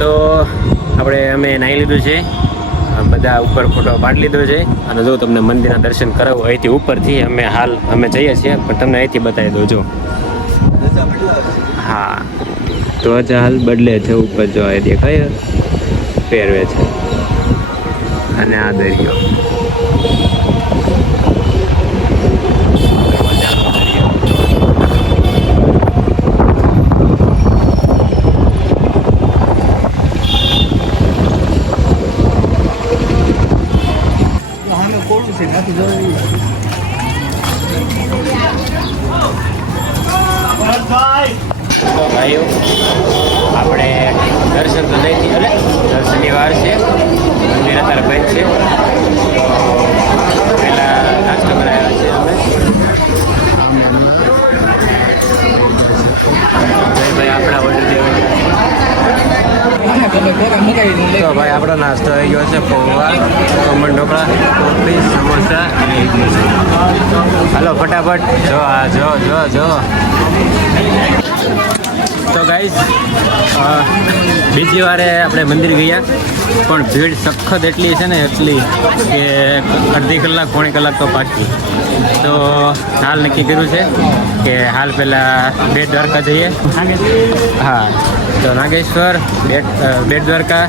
તો આપણે અમે નાહી લીધું છે. બધા ઉપર ફોટો પાડી લીધો છે. અને જો તમને મંદિરના દર્શન કરાવું, અહીંથી ઉપરથી અમે હાલ અમે જઈએ છીએ. પણ તમને અહીંથી બતાવી દો જો. હા. તો આજે હાલ બદલે છે, ઉપર જો એ દેખાય પહેરવે છે. અને આ દરિયો તો ભાઈઓ આપણે દર્શન તો લઈ લીધું ને દર્શનની વાર છે મંદિર અત્યારે બંધ છે પહેલા નાસ્તો કરાવ્યા છે અમે. ભાઈ તો ભાઈ આપણો નાસ્તો આવી ગયો છે પૌવા, ખમણ ઢોકળા કોફી સમોસા અને હાલો, ફટાફટ. જો, આ જો જો જો. તો ગાઈઝ બીજી વારે આપણે મંદિર ગયા પણ ભીડ સખત એટલી છે ને એટલી કે અડધી કલાક પોણી કલાક તો પાછી. તો હાલ નક્કી કર્યું છે કે હાલ પહેલાં બેટ દ્વારકા જઈએ. હા તો નાગેશ્વર બેટ બેટ દ્વારકા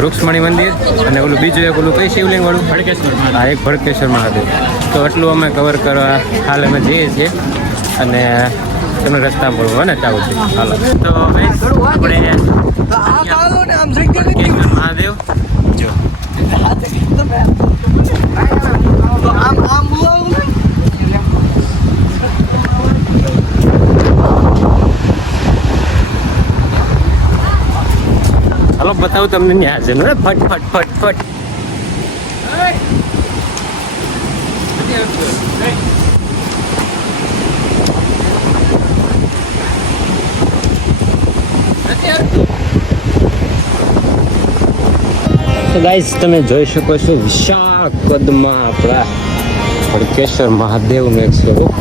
વૃક્ષમણી મંદિર અને ઓલું બીજું એક ઓલું કઈ શિવલિંગવાળું ભડકેશ્વર હા એક ભડકેશ્વર મહાદેવ. તો એટલું અમે કવર કરવા હાલ અમે જઈએ છીએ અને તમને રસ્તા પર હોય ને ચાવું છે હાલો. તો આપણે મહાદેવ. જો. હાલો, બતાવું તમને ન્યા છે ફટ ફટ ફટ ફટ. તો ગાઈઝ તમે જોઈ શકો છો વિશાળ કદમાં આપણા ભડકેશ્વર મહાદેવનું એક સ્વરૂપ.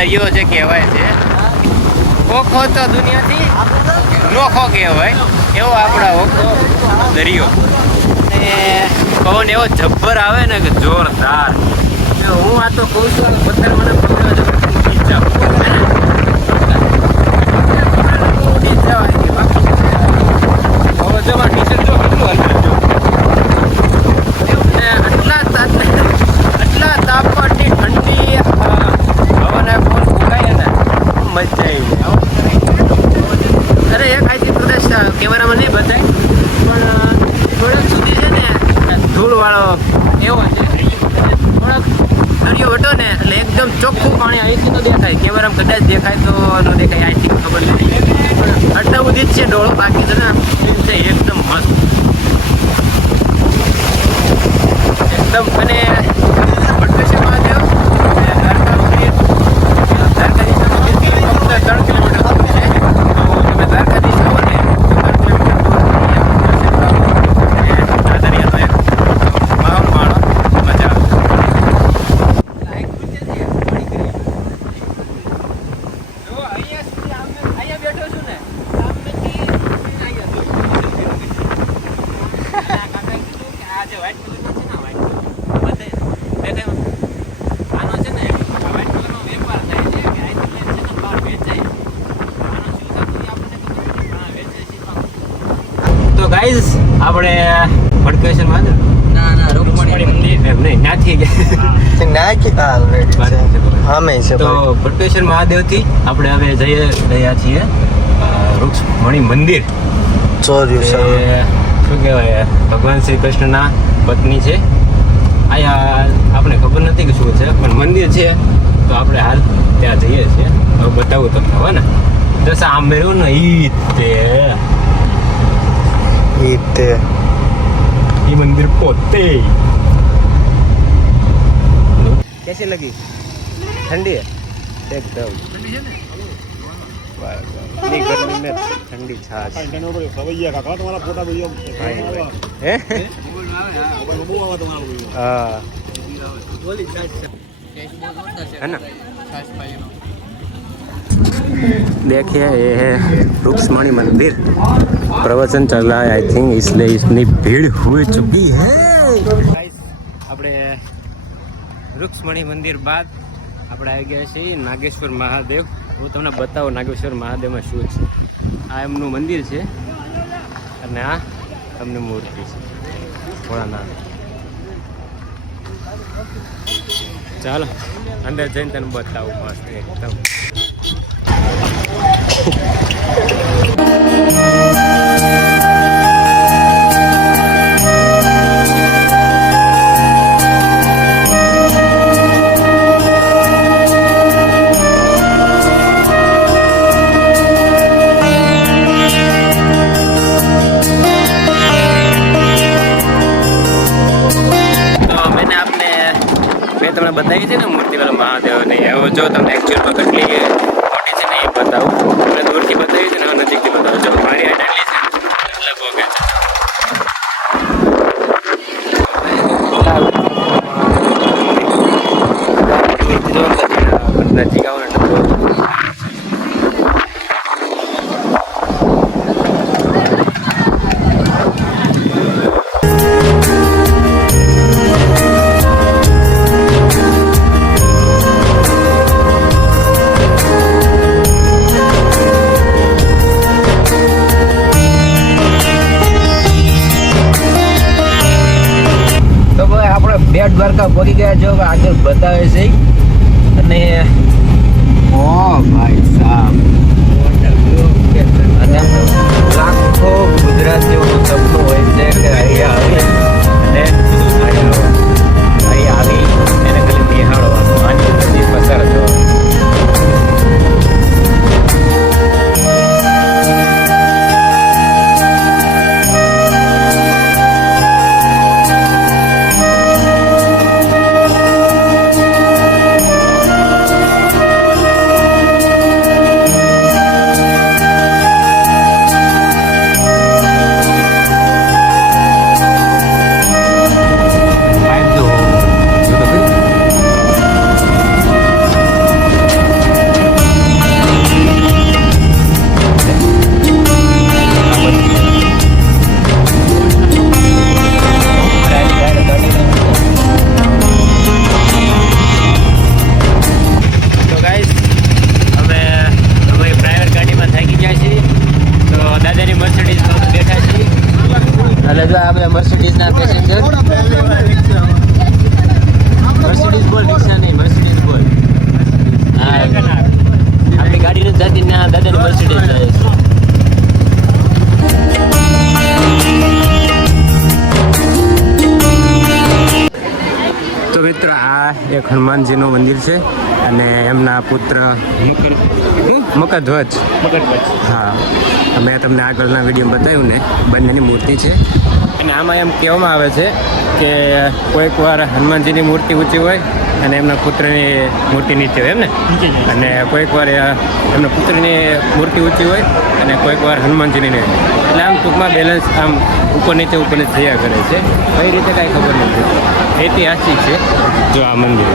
દરિયો જે કહેવાય છે ખોખો તો દુનિયાથી નોખો કહેવાય એવો આપણા ઓખો દરિયો. અને પવન એવો જબ્બર આવે ને કે જોરદાર. હું આ તો કહું છું પથ્થર મને પકડ્યો છે હવે જવા ટીચર જો કેટલું હલકે જો અને આટલા તાપ આટલા તાપમાનની ઠંડી અ, હવાના ફોન ફૂંકાય ને મજા આવી જાય અરે એક આઈથી કદાચ કેમેરામાં નહીં બતાય પણ અ, થોડાક સુધી છે ને ધૂળવાળો એવો છે થોડાક દરિયો હતો ને એટલે એકદમ ચોખ્ખું પાણી અહીંથી તો દેખાય કેમેરામાં કદાચ દેખાય તો ન દેખાય અહીંથી ખબર નથી પણ આટલા સુધી જ છે ડોળો બાકી તો ને છે એકદમ મસ્ત એકદમ અને ભટ્ટેશ્વર મહાદેવ અને દ્વારકા મંદિર દ્વારકાધીશ મંદિરથી ફક્ત ત્રણ કિલોમીટર દૂર છે તો તમે દ્વારકાધીશ આવો ને તો ત્રણ કિલોમીટર દૂર અહીંયા દર્શન કરો અને આ દરિયાનો એક માહોલ માણો મજા આવે જો અહીંયા સુધી આમ અહીંયા બેઠો છું ને સામેથી અહીંયા જોઈ આ જે white colour નો છે ને, white colour, બધે દેખાય? આનો છે ને, આ white colour નો વેપાર થાય છે કે અહીંથી લઈને છે ને બહાર વેચાય. આનો શું થતું એ આપણને ખબર નથી, પણ આ વેચે છે પાછું. તો ગાઈઝ આપણે ભડકેશનમાં ના ના રૂકમણી મંદિર એમ નહીં ત્યાંથી ગયા. તા already છે. આમે છે તો ભડકેશ્વર મહાદેવથી આપણે હવે જઈ રહ્યા છીએ અ, મંદિર. એ શું કહેવાય ભગવાન શ્રી કૃષ્ણના પત્ની છે. આયા આપણે ખબર નથી કે શું છે પણ મંદિર છે. તો આપણે હાલ ત્યાં જઈએ છીએ. હવે બતાવું તમને હો ને. જસ આ મેળવું ને ઈ તે ઈ તે ઈ મંદિર પોતે કેસી લગી ઠંડી હે એકદમ ઠંડી છે ને ની ગરમી મે ઠંડી છાશ ઠંડી નો ખવૈયા કાકા તમારા ફોટા ભઈઓ હે બહુ આવે તમારા હા બોલી છાશ છે હે ના છાશ ભાઈનો देखिए ये है रुक्समणी मंदिर प्रवचन चल रहा है आई थिंक इसलिए इतनी भीड़ हुई चुकी है આપણે વૃક્ષમણી મંદિર બાદ આપણે આવી ગયા છીએ નાગેશ્વર મહાદેવ હું તમને બતાવું નાગેશ્વર મહાદેવમાં શું છે આ એમનું મંદિર છે અને આ એમની મૂર્તિ છે ભોળાનાથ ચાલો અંદર જઈને તને બતાવું મસ્ત એકદમ બતાવી છે ને મૂર્તિ વાળા મહાદેવની, હવે જો તમને એકચ્યુઅલમાં કેટલી મોટી છે ને એ બતાવું. દૂરથી બતાવી છે ને નજીકથી બતાવું. જો મારી આઈડેન્ટિટી લગભગ the આ એક હનુમાનજીનું મંદિર છે અને એમના પુત્ર મકરધ્વજ. હા મેં તમને આગળના વીડિયો બતાવ્યું ને બંનેની મૂર્તિ છે. અને આમાં એમ કહેવામાં આવે છે કે કોઈક વાર હનુમાનજીની મૂર્તિ ઊંચી હોય અને એમના પુત્રની મૂર્તિ નીચે હોય એમ ને? અને કોઈક વાર એમના પુત્રની મૂર્તિ ઊંચી હોય અને કોઈક વાર હનુમાનજીની નહીં એટલે આમ ટૂંકમાં બેલેન્સ આમ ઉપર નીચે ઉપર નીચે થયા કરે છે. કઈ રીતે કાંઈ ખબર નથી. ઐતિહાસિક છે. જો આ મંદિર.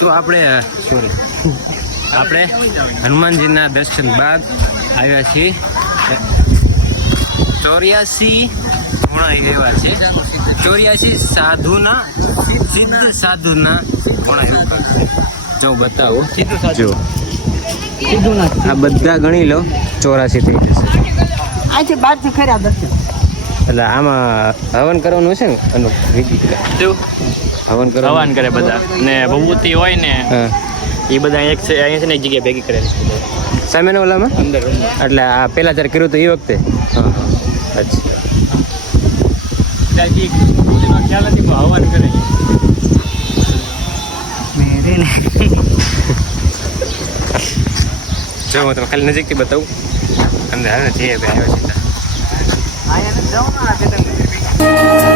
તો આપણે સોરી આપણે હનુમાનજીના દર્શન બાદ આવ્યા છીએ. ચોર્યાસી ગુણા એવા છે. ચોર્યાસી સાધુના સિદ્ધ સાધુના ગુણા એવા છે. જો બતાવું. જો. આ બધા ગણી લો ચોરાસી થઈ જશે. આજે બારથી ખરા દર્શન. એટલે આમાં હવન કરવાનું છે ને? એનું હવન હવાન કરે બધા ને ભગવતી હોય ને. હા. એ બધા એક છે અહીંયા છે ને એક જગ્યા ભેગી કરેલી છે સામેના ઓલામાં? અંદર એટલે આ પહેલાં જ્યારે કર્યું હતું એ વખતે? હા અચ્છા. જો હું તમે ખાલી નજીકથી બતાવું. અંદર હાલ ને જઈએ ભાઈ આવ્યો છે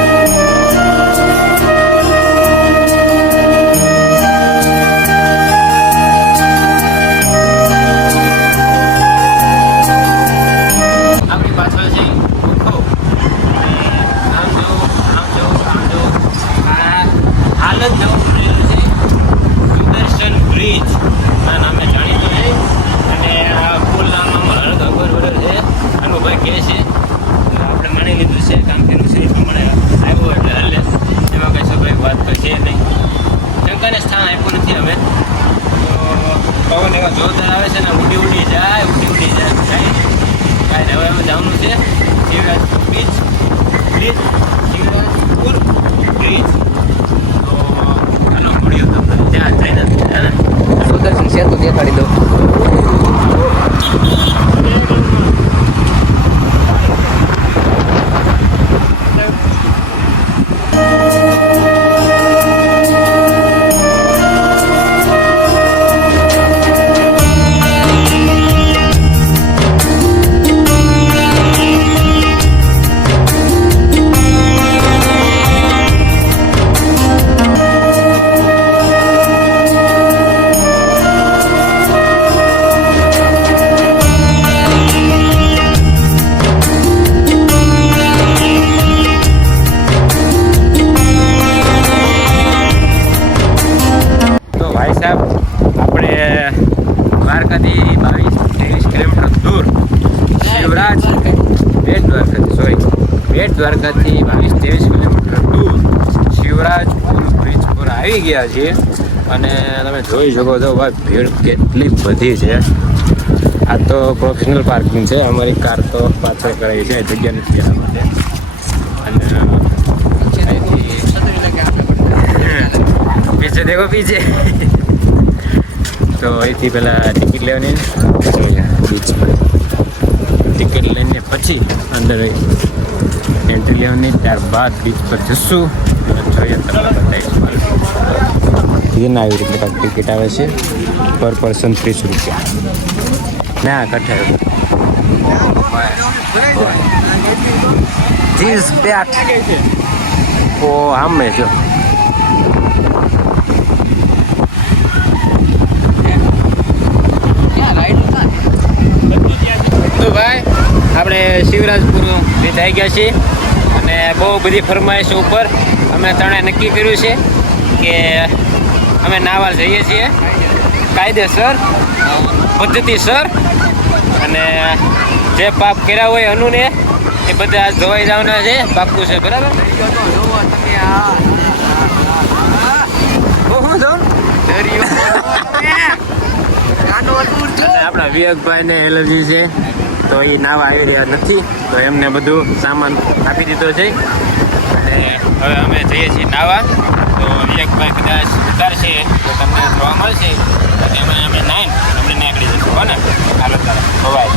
જવાનું છે. Shivraj beach bridge Shivrajpur bridge તો ચાલો મળ્યો તમને. ત્યાં જઈને. હે ને? સુદર્શન તો દેખાડી દઉં દ્વારકાથી બાવીસ ત્રેવીસ કિલોમીટર દૂર. શિવરાજ, બેટ દ્વારકાથી સોરી બેટ દ્વારકાથી બાવીસ ત્રેવીસ કિલોમીટર દૂર. શિવરાજપુર બ્રિજ પર આવી ગયા છીએ અને તમે જોઈ શકો છો, ભાઈ, ભીડ કેટલી બધી છે. આ તો પ્રોફેશનલ પાર્કિંગ છે. અમારી કાર તો પાછળ કરાવી છે. જગ્યા નથી આ માટે. અને પીછે દેખો, પીછે. તો અહીંથી પહેલાં ટિકિટ લેવાની બીચ પર ટિકિટ લઈને પછી અંદર એન્ટ્રી લેવાની ત્યારબાદ બીચ પર જશું. જોઈએ આવી રીતે ટિકિટ આવે છે. પર પર્સન ત્રીસ રૂપિયા. ના કઠે જીસ બેટ ઓ આમે જો. ભાઈ. આપણે શિવરાજપુર આવી ગયા છીએ અને બહુ બધી ફરમાઈશો ઉપર અમે ત્રણે નક્કી કર્યું છે કે અમે નાવા જઈએ છીએ. કાયદેસર પદ્ધતિસર અને જે પાપ કર્યા હોય અનુને એ બધા આજ ધોવાઈ જવાના છે. પાક્કું છે બરાબર? આપણા વિવેકભાઈ ને એલર્જી છે. તો એ નાવા આવી રહ્યા નથી. તો એમને બધું સામાન આપી દીધો છે. અને હવે અમે જઈએ છીએ નાવા. તો એક ભાઈ કદાચ ઉતારશે, તો તમને જોવા મળશે. એમાં અમે નાઈન અમને નીકળી જશું, હો ને? હાલો, ચાલો બવાય